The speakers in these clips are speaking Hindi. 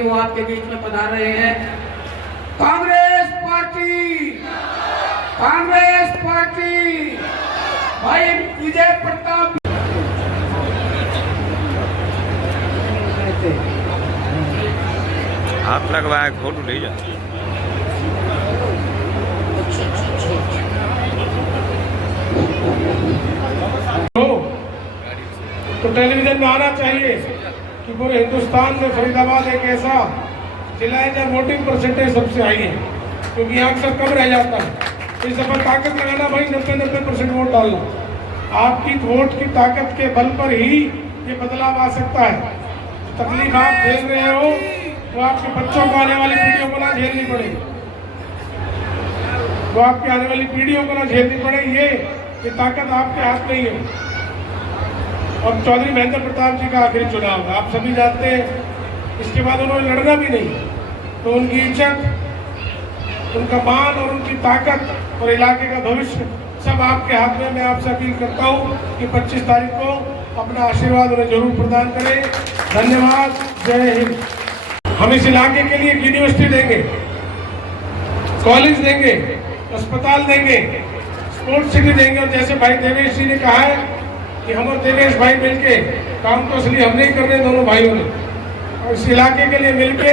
वो आपके बीच में पधार रहे हैं। कांग्रेस पार्टी, कांग्रेस पार्टी, भाई विजय प्रताप। हाथ लगवाया फोटो ले जा। तो टेलीविजन में आना चाहिए कि पूरे हिंदुस्तान में फरीदाबाद एक ऐसा जिला है जहाँ वोटिंग परसेंटेज सबसे हाई है, क्योंकि यहाँ अक्सर कम रह जाता है। इस दफा ताकत लगाना भाई, 90% वोट डालना। आपकी वोट की ताकत के बल पर ही ये बदलाव आ सकता है। तकलीफ आप झेल रहे हो वो आपके बच्चों को आने वाली पीढ़ियों को ना झेलनी पड़े, वो आपकी आने वाली पीढ़ियों को ना झेलनी पड़े। ये ताकत आपके हाथ में ही है। और चौधरी महेंद्र प्रताप जी का आखिरी चुनाव है, आप सभी जानते हैं। इसके बाद उन्होंने लड़ना भी नहीं, तो उनकी इज्जत, उनका मान और उनकी ताकत और इलाके का भविष्य सब आपके हाथ में। मैं आपसे अपील करता हूं कि 25 तारीख को अपना आशीर्वाद उन्हें जरूर प्रदान करें। धन्यवाद, जय हिंद। हम इस इलाके के लिए एक यूनिवर्सिटी देंगे, कॉलेज देंगे, अस्पताल देंगे, स्पोर्ट्स सिटी देंगे। और जैसे भाई देवेश जी ने कहा है कि हम और देवेश भाई मिलके काम तो असली हम नहीं कर रहे, दोनों भाइयों ने, और इस इलाके के लिए मिलके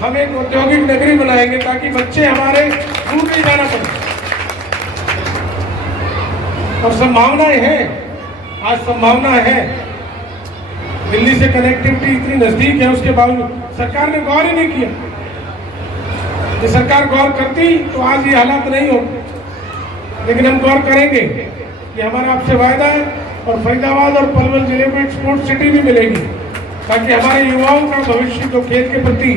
हम एक औद्योगिक नगरी बनाएंगे ताकि बच्चे हमारे दूर नहीं जाना पड़े। और संभावनाएं हैं, आज संभावना है। दिल्ली से कनेक्टिविटी इतनी नजदीक है, उसके बावजूद सरकार ने गौर ही नहीं किया। ये सरकार गौर करती तो आज ये हालात नहीं होते, लेकिन हम गौर करेंगे। ये हमारा आपसे वायदा है। और फरीदाबाद और पलवल जिले में एक स्पोर्ट्स सिटी भी मिलेगी, ताकि हमारे युवाओं का भविष्य जो खेल के प्रति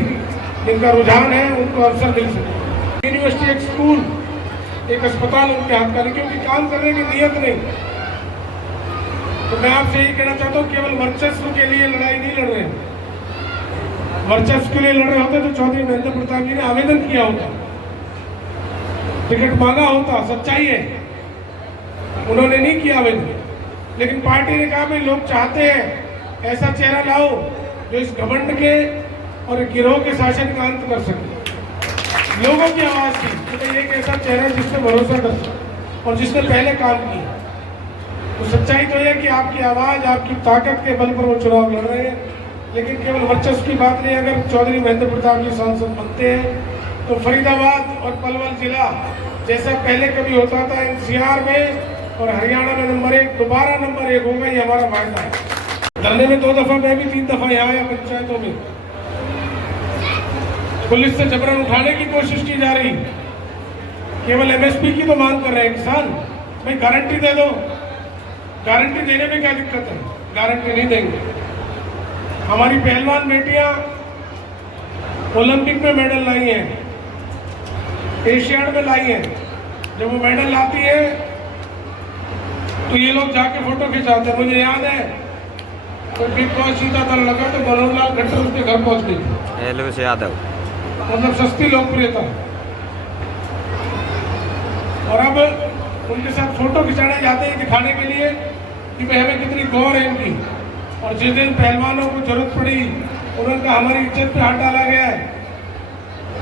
जिनका रुझान है उनको अवसर मिल सके। यूनिवर्सिटी, एक स्कूल, एक अस्पताल उनके हाथ का नहीं, क्योंकि काम करने की नीयत नहीं। तो मैं आपसे यही कहना चाहता हूँ, केवल वर्चस्व के लिए लड़ाई नहीं लड़ रहे। वर्चस्व के लिए लड़ रहे होते तो चौधरी महेंद्र प्रताप जी ने आवेदन किया होता, टिकट मांगा होता। सच्चाई है, उन्होंने नहीं किया आवेदन। लेकिन पार्टी ने कहा भाई लोग चाहते हैं ऐसा चेहरा लाओ जो इस घमंड के और गिरोह के शासन का अंत कर सके। लोगों की आवाज थी कि एक ऐसा चेहरा जिस पर भरोसा कर सके और जिसने पहले काम किया। तो सच्चाई तो यह कि आपकी आवाज, आपकी ताकत के बल पर वो चुनाव लड़ रहे हैं। लेकिन केवल वर्चस्व की बात नहीं, अगर चौधरी महेंद्र प्रताप जी सांसद बनते हैं तो फरीदाबाद और पलवल जिला जैसा पहले कभी होता था NCR में और हरियाणा में नंबर 1, दोबारा नंबर 1 होगा, ये हमारा वायदा है। धरने में 2 दफा, मैं भी 3 दफा यहाँ आया पंचायतों में। पुलिस से जबरन उठाने की कोशिश की जा रही, केवल MSP की तो मांग कर रहे हैं किसान। भाई गारंटी दे दो, गारंटी देने में क्या दिक्कत है? गारंटी नहीं देंगे। हमारी पहलवान बेटियां ओलंपिक में मेडल लाई हैं, एशियाड में लाई हैं। जब वो मेडल लाती है तो ये लोग जाके फोटो खिंचाते हैं। मुझे याद है तो बिग बॉस सीधा दल लगा तो मनोहर लाल खट्टर उसके घर पहुंच गई। यादव मतलब सस्ती लोकप्रियता। और अब उनके साथ फोटो खिंचाने जाते हैं दिखाने के लिए कि भाई हमें कितनी गौर है इनकी। और जिस दिन पहलवानों को जरूरत पड़ी उन्होंने कहा हमारी इज्जत पे हाथ डाला गया है।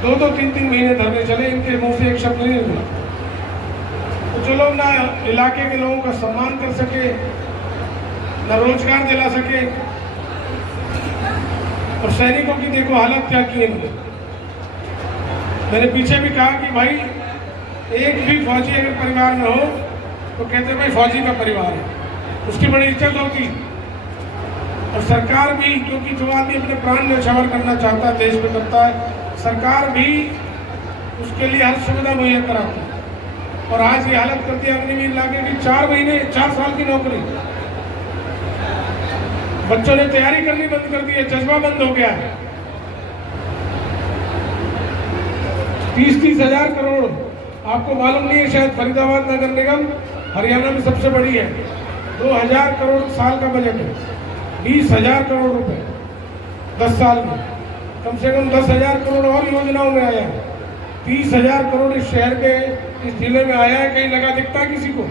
2-2, 3-3 महीने धरने चले, इनके मुंह से एक शब्द नहीं निकला। तो जो लोग ना इलाके के लोगों का सम्मान कर सके, ना रोजगार दिला सके, और सैनिकों की देखो हालत क्या की है। मैंने पीछे भी कहा कि भाई एक भी फौजी अगर परिवार में हो तो कहते भाई फौजी का परिवार है, उसकी बड़ी इज्जत होती। और सरकार भी, क्योंकि जो आदमी अपने प्राण न्यौछावर करना चाहता है देश में करता है, सरकार भी उसके लिए हर सुविधा मुहैया कराती है। और आज ये हालत करती है अग्निवीर इलाके की 4 साल की नौकरी। बच्चों ने तैयारी करनी बंद कर दी है, जज्बा बंद हो गया है। 30-30 हजार करोड़, आपको मालूम नहीं है शायद, फरीदाबाद नगर निगम हरियाणा में सबसे बड़ी है। 2000 करोड़ साल का बजट है, 20,000 करोड़ रुपए 10 साल में। कम से कम 10,000 करोड़ और योजनाओं में आया है। 30,000 करोड़ इस शहर के, इस जिले में आया है। कहीं लगा दिखता किसी को?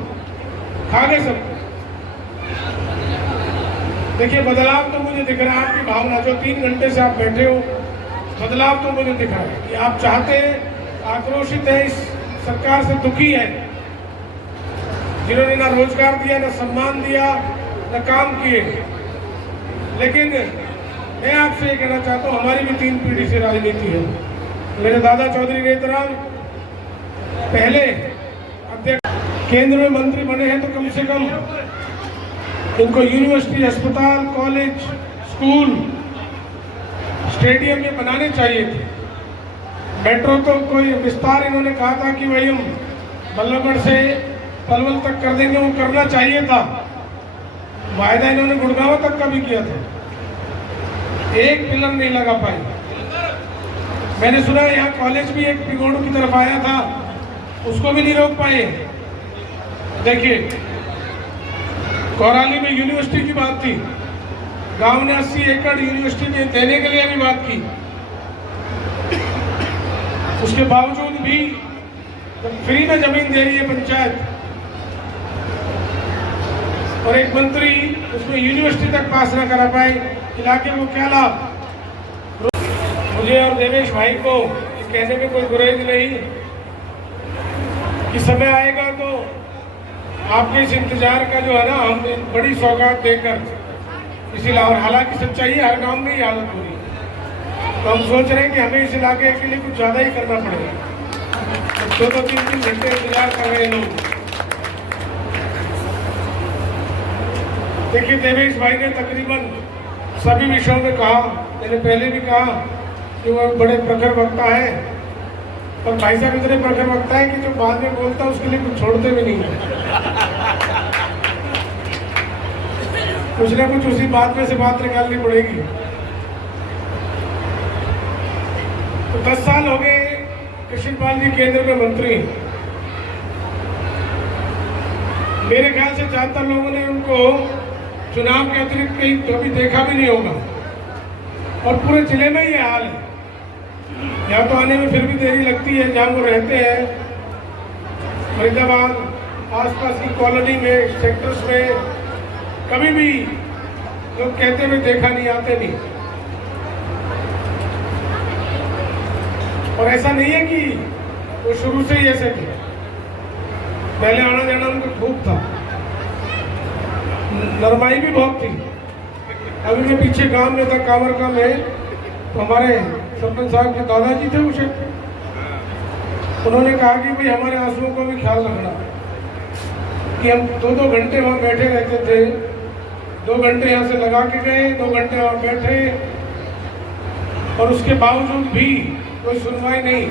खा गए सब। देखिए बदलाव तो मुझे दिख रहा है, आपकी भावना जो 3 घंटे से आप बैठे हो बदलाव तो मुझे दिखा है कि आप चाहते हैं, आक्रोशित है, इस सरकार से दुखी है, जिन्होंने ना रोजगार दिया, ना सम्मान दिया, ना काम किए। लेकिन मैं आपसे ये कहना चाहता हूँ, हमारी भी 3 पीढ़ी से राजनीति है। मेरे दादा चौधरी नेतराम पहले अध्यक्ष, केंद्र में मंत्री बने हैं, तो कम से कम इनको यूनिवर्सिटी, अस्पताल, कॉलेज, स्कूल, स्टेडियम ये बनाने चाहिए थे। मेट्रो तो कोई विस्तार इन्होंने कहा था कि भाई हम बल्लभगढ़ से पलवल तक कर देंगे, वो करना चाहिए था। वायदा इन्होंने गुड़गांव तक का भी किया था, एक पिलर नहीं लगा पाए। मैंने सुना यहाँ कॉलेज भी एक पिगोड़ू की तरफ आया था, उसको भी नहीं रोक पाए। देखिए, कोराली में यूनिवर्सिटी की बात थी, गांव ने 80 एकड़ यूनिवर्सिटी में देने के लिए भी बात की। उसके बावजूद भी जब फ्री में जमीन दे रही है पंचायत और एक मंत्री उसमें यूनिवर्सिटी तक पास ना करा पाए, इलाके को क्या लाभ। मुझे और देवेश भाई को कहने में कोई गुरेज नहीं कि समय आएगा तो आपके इस इंतजार का जो है ना, हम बड़ी सौगात देकर इसी और हालांकि सच्चाई है, हर गांव में ही हालत हो रही है। तो हम सोच रहे हैं कि हमें इस इलाके के लिए कुछ ज़्यादा ही करना पड़ेगा। 2-3 घंटे इंतजार कर रहे हैं लोग। देखिए, देवेश भाई ने तकरीबन सभी विषयों में कहा, मैंने पहले भी कहा कि वो बड़े प्रखर वक्ता है, पर भाई साहब इतने प्रखर वक्ता है कि जो बाद में बोलता है उसके लिए कुछ छोड़ते भी नहीं है। कुछ ना कुछ उसी बात में से बात निकालनी पड़ेगी। तो 10 साल हो गए कृष्णपाल जी केंद्र में मंत्री। मेरे ख्याल से ज्यादातर लोगों ने उनको चुनाव के अतिरिक्त कहीं कभी देखा भी नहीं होगा, और पूरे जिले में ये हाल है। यहाँ तो आने में फिर भी देरी लगती है, जहाँ वो रहते हैं फरीदाबाद आसपास की कॉलोनी में, सेक्टर्स में, कभी भी लोग कहते हुए देखा नहीं, आते नहीं। और ऐसा नहीं है कि वो शुरू से ही ऐसे थे, पहले आना जाना उनको खूब था, नरमाई भी बहुत थी। अभी मैं पीछे गांव में था, कांवरका में, तो हमारे सरपंच साहब के दादाजी थे उसे, उन्होंने कहा कि भाई हमारे आंसुओं को भी ख्याल रखना, कि हम 2-2 घंटे वहाँ बैठे रहते थे, 2 घंटे यहाँ से लगा के गए, 2 घंटे वहाँ बैठे, और उसके बावजूद भी कोई सुनवाई नहीं।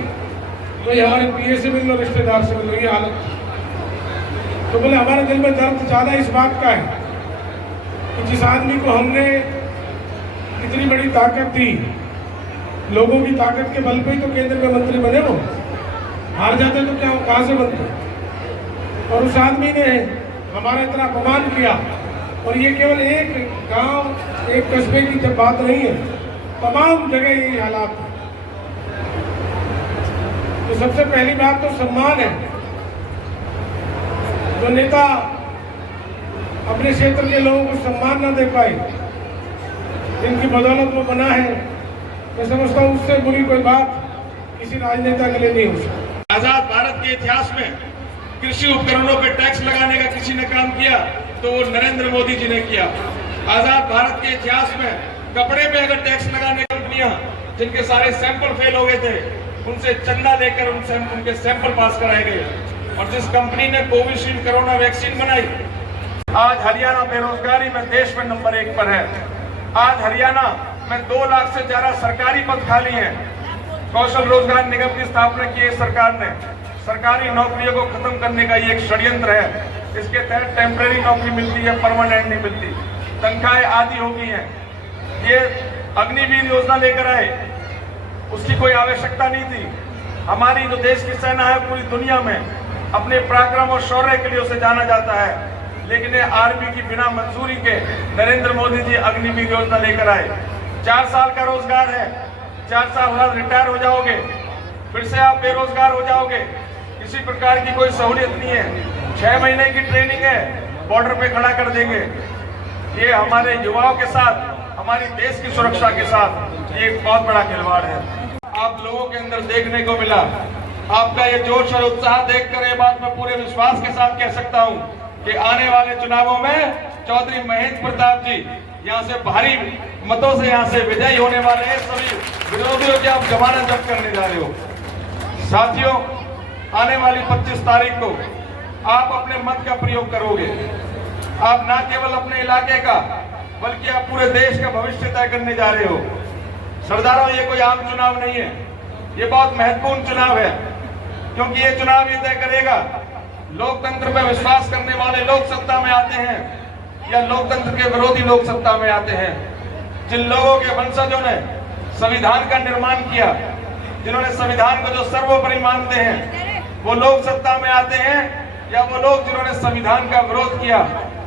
कोई हमारे पीए से मिल लो, रिश्तेदार से मिल लो, ये हालत। तो बोले हमारे दिल में दर्द ज़्यादा इस बात का है कि जिस आदमी को हमने इतनी बड़ी ताकत दी, लोगों की ताकत के बल पे ही तो केंद्र में मंत्री बने, वो हार जाते तो क्या, कहाँ से बनते। और उस आदमी ने हमारा इतना अपमान किया, और ये केवल एक गांव, एक कस्बे की बात नहीं है, तमाम जगह यही हालात है। तो सबसे पहली बात तो सम्मान है। जो नेता अपने क्षेत्र के लोगों को सम्मान न दे पाए, जिनकी बदौलत वो बना है, मैं समझता हूँ उससे बुरी कोई बात किसी राजनेता के लिए नहीं हो सकती। आजाद भारत के इतिहास में कृषि उपकरणों पर टैक्स लगाने का किसी ने काम किया तो वो नरेंद्र मोदी जी ने किया। आजाद भारत के इतिहास में कपड़े पे अगर टैक्स लगाने की कंपनियां जिनके सारे सैंपल फेल हो गए थे, उनसे चंदा लेकर उनके सैंपल पास कराए गए। और जिस कंपनी ने कोविशील्ड कोरोना वैक्सीन बनाई, आज हरियाणा बेरोजगारी में देश में नंबर 1 पर है। आज हरियाणा में 2 लाख से ज्यादा सरकारी पद खाली हैं। कौशल रोजगार निगम की स्थापना की है सरकार ने। सरकारी नौकरियों को खत्म करने का ये एक षड्यंत्र है। इसके तहत टेम्परेरी नौकरी मिलती है, परमानेंट नहीं मिलती, तनख्वाहें आधी हो गई हैं। ये अग्निवीर योजना लेकर आए, उसकी कोई आवश्यकता नहीं थी। हमारी जो देश की सेना है पूरी दुनिया में अपने पराक्रम और शौर्य के लिए उसे जाना जाता है, लेकिन ये आर्मी की बिना मंजूरी के नरेंद्र मोदी जी अग्निवीर योजना लेकर आए। 4 साल का रोजगार है, 4 साल बाद रिटायर हो जाओगे, फिर से आप बेरोजगार हो जाओगे। किसी प्रकार की कोई सहूलियत नहीं है। 6 महीने की ट्रेनिंग है, बॉर्डर पे खड़ा कर देंगे। ये हमारे युवाओं के साथ, हमारी देश की सुरक्षा के साथ ये एक बहुत बड़ा खिलवाड़ है। आप लोगों के अंदर देखने को मिला। आपका ये जोश और उत्साह देखकर ये बात मैं पूरे विश्वास के साथ कह सकता हूं कि आने वाले चुनावों में चौधरी महेंद्र प्रताप जी यहाँ से भारी मतों से यहाँ से विजयी होने वाले हैं। सभी विरोधियों की आप जमानत जब्त करने जा रहे हो। साथियों, आने वाली 25 तारीख को आप अपने मत का प्रयोग करोगे। आप न केवल अपने इलाके का बल्कि आप पूरे देश का भविष्य तय करने जा रहे हो। सरदारों, ये कोई आम चुनाव नहीं है, ये बहुत महत्वपूर्ण चुनाव है, क्योंकि ये चुनाव ये तय करेगा लोकतंत्र में विश्वास करने वाले लोग सत्ता में आते हैं या लोकतंत्र के विरोधी लोग सत्ता में आते हैं। जिन लोगों के वंशजों ने संविधान का निर्माण किया, जिन्होंने संविधान को जो सर्वोपरि मानते हैं, वो लोग सत्ता में आते हैं या वो लोग जिन्होंने संविधान का विरोध किया,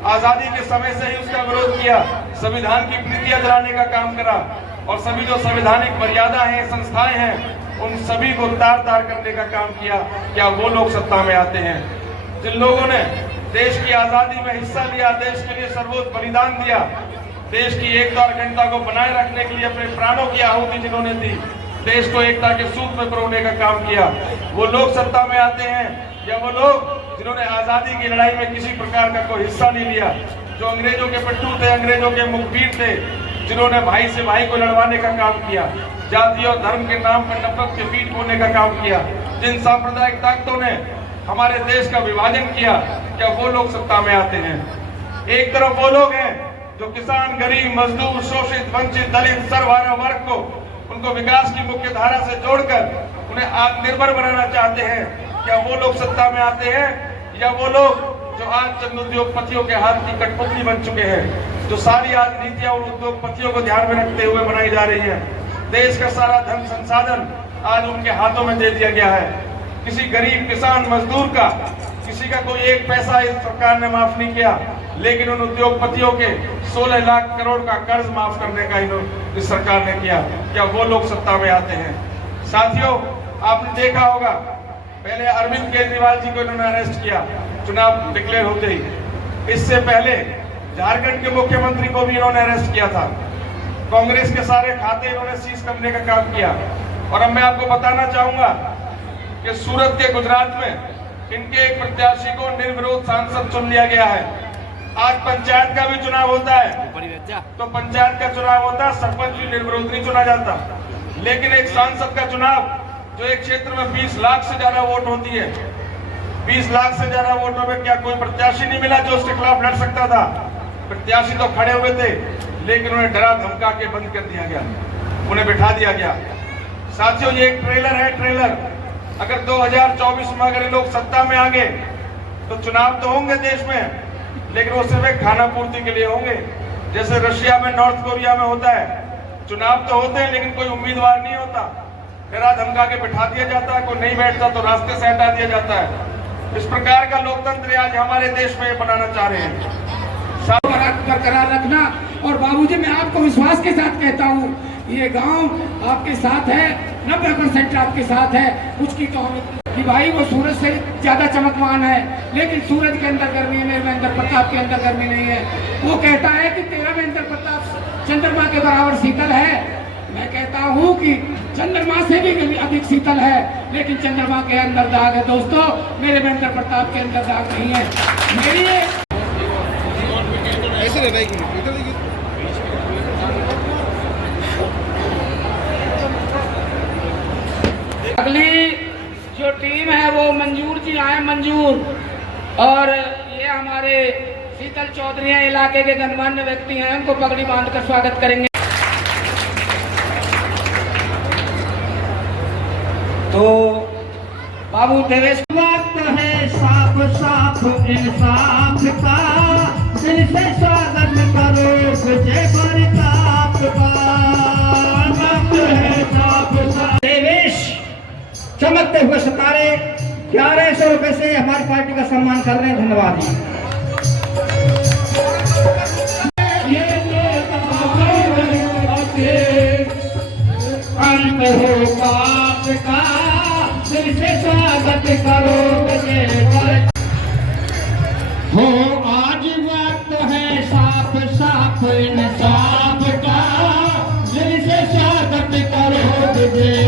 आजादी के समय से ही उसका विरोध किया, संविधान की प्रीतियां जलाने का काम करा और सभी जो संवैधानिक मर्यादा है, संस्थाएं हैं, उन सभी को तार करने का काम किया, क्या वो लोग सत्ता में आते हैं? जिन लोगों ने देश की आजादी में हिस्सा लिया, देश के लिए सर्वोच्च बलिदान दिया, देश की एकता और अखंडता को बनाए रखने के लिए अपने प्राणों की आहुति जिन्होंने दी, देश को एकता के सूत्र में पिरोने का काम किया, वो लोग सत्ता में आते हैं या वो लोग जिन्होंने आजादी की लड़ाई में किसी प्रकार का कोई हिस्सा नहीं लिया, जो अंग्रेजों के पिट्ठू थे, अंग्रेजों के मुखबिर थे, जिन्होंने भाई से भाई को लड़वाने का काम किया, जाति और धर्म के नाम पर नफरत के बीज बोने का काम किया, जिन सांप्रदायिक ताकतों ने हमारे देश का विभाजन किया, क्या वो लोग सत्ता में आते हैं? एक तरफ वो लोग हैं जो किसान, गरीब, मजदूर, शोषित, वंचित, दलित, सर्वहारा वर्ग को उनको विकास की मुख्य धारा से जोड़कर उन्हें आत्मनिर्भर बनाना चाहते हैं, क्या वो लोग सत्ता में आते हैं? या वो लोग जो आज चंद उद्योगपतियों के हाथ की कठपुतली बन चुके हैं, जो सारी आज नीतियां और उद्योगपतियों को ध्यान में रखते हुए बनाई जा रही है, देश का सारा धन संसाधन आज उनके हाथों में दे दिया गया है। किसी गरीब किसान मजदूर का किसी का कोई एक पैसा इस सरकार ने माफ नहीं किया, लेकिन उन उद्योगपतियों के 16 लाख करोड़ का कर्ज माफ करने का इस सरकार ने किया, क्या वो लोग सत्ता में आते हैं? साथियों, आपने देखा होगा पहले अरविंद केजरीवाल जी को इन्होंने अरेस्ट किया चुनाव डिक्लेयर होते ही। इससे पहले झारखंड के मुख्यमंत्री को भी इन्होंने अरेस्ट किया था। कांग्रेस के सारे खाते इन्होंने सीज करने का काम किया। और अब मैं आपको बताना चाहूंगा कि सूरत के गुजरात में इनके एक प्रत्याशी को निर्विरोध सांसद चुन लिया गया है। आज पंचायत का भी चुनाव होता है, तो पंचायत का चुनाव होता है, सरपंच भी निर्विरोध नहीं चुना जाता, लेकिन एक सांसद का चुनाव जो एक क्षेत्र में 20 लाख से ज्यादा वोट होती है, 20 लाख से ज्यादा वोटों में क्या कोई प्रत्याशी नहीं मिला जो उसके खिलाफ लड़ सकता था? प्रत्याशी तो खड़े हुए थे, लेकिन उन्हें डरा धमका के बंद कर दिया गया, उन्हें बिठा दिया गया। साथियों, ये एक ट्रेलर है, ट्रेलर। अगर 2024 में अगर ये लोग सत्ता में आ गए तो चुनाव तो होंगे देश में, लेकिन वो सिर्फ एक खाना पूर्ति के लिए होंगे। जैसे रशिया में, नॉर्थ कोरिया में होता है, चुनाव तो होते हैं लेकिन कोई उम्मीदवार नहीं होता, डरा धमका के बिठा दिया जाता है, कोई नहीं बैठता तो रास्ते से हटा दिया जाता है। इस प्रकार का लोकतंत्र आज हमारे देश में बनाना चाह रहे हैं। बरकरार रखना। और बाबूजी, मैं आपको विश्वास के साथ कहता हूँ, ये गांव आपके साथ है, 90% आपके साथ है। कुछ की तो हमें कि भाई वो सूरज से ज्यादा चमकमान है, लेकिन सूरज के अंदर गर्मी है, महेंद्र प्रताप के अंदर गर्मी नहीं है। वो कहता है कि तेरा महेंद्र प्रताप चंद्रमा के बराबर शीतल है। मैं कहता हूँ कि चंद्रमा से भी अधिक शीतल है, लेकिन चंद्रमा के अंदर दाग है। दोस्तों, मेरे महेंद्र प्रताप के अंदर दाग नहीं है। मेरी अगली जो टीम है वो मंजूर जी आए, मंजूर, और ये हमारे शीतल चौधरी इलाके के गणमान्य व्यक्ति हैं, उनको पगड़ी बांधकर स्वागत करेंगे। तो बाबू देवेश, वक्त है साफ साफ इंसाफ का, दिल से स्वागत करो जय प्रताप का। वक्त है साफ साफ। देवेश चमकते हुए सितारे 1100 रुपए से हमारी पार्टी का सम्मान कर रहे हैं। धन्यवाद जी। अंत हो पाप का, दिल से स्वागत करो हो। आज वक्त है साफ साफ इंसाफ का, दिल से स्वागत करो।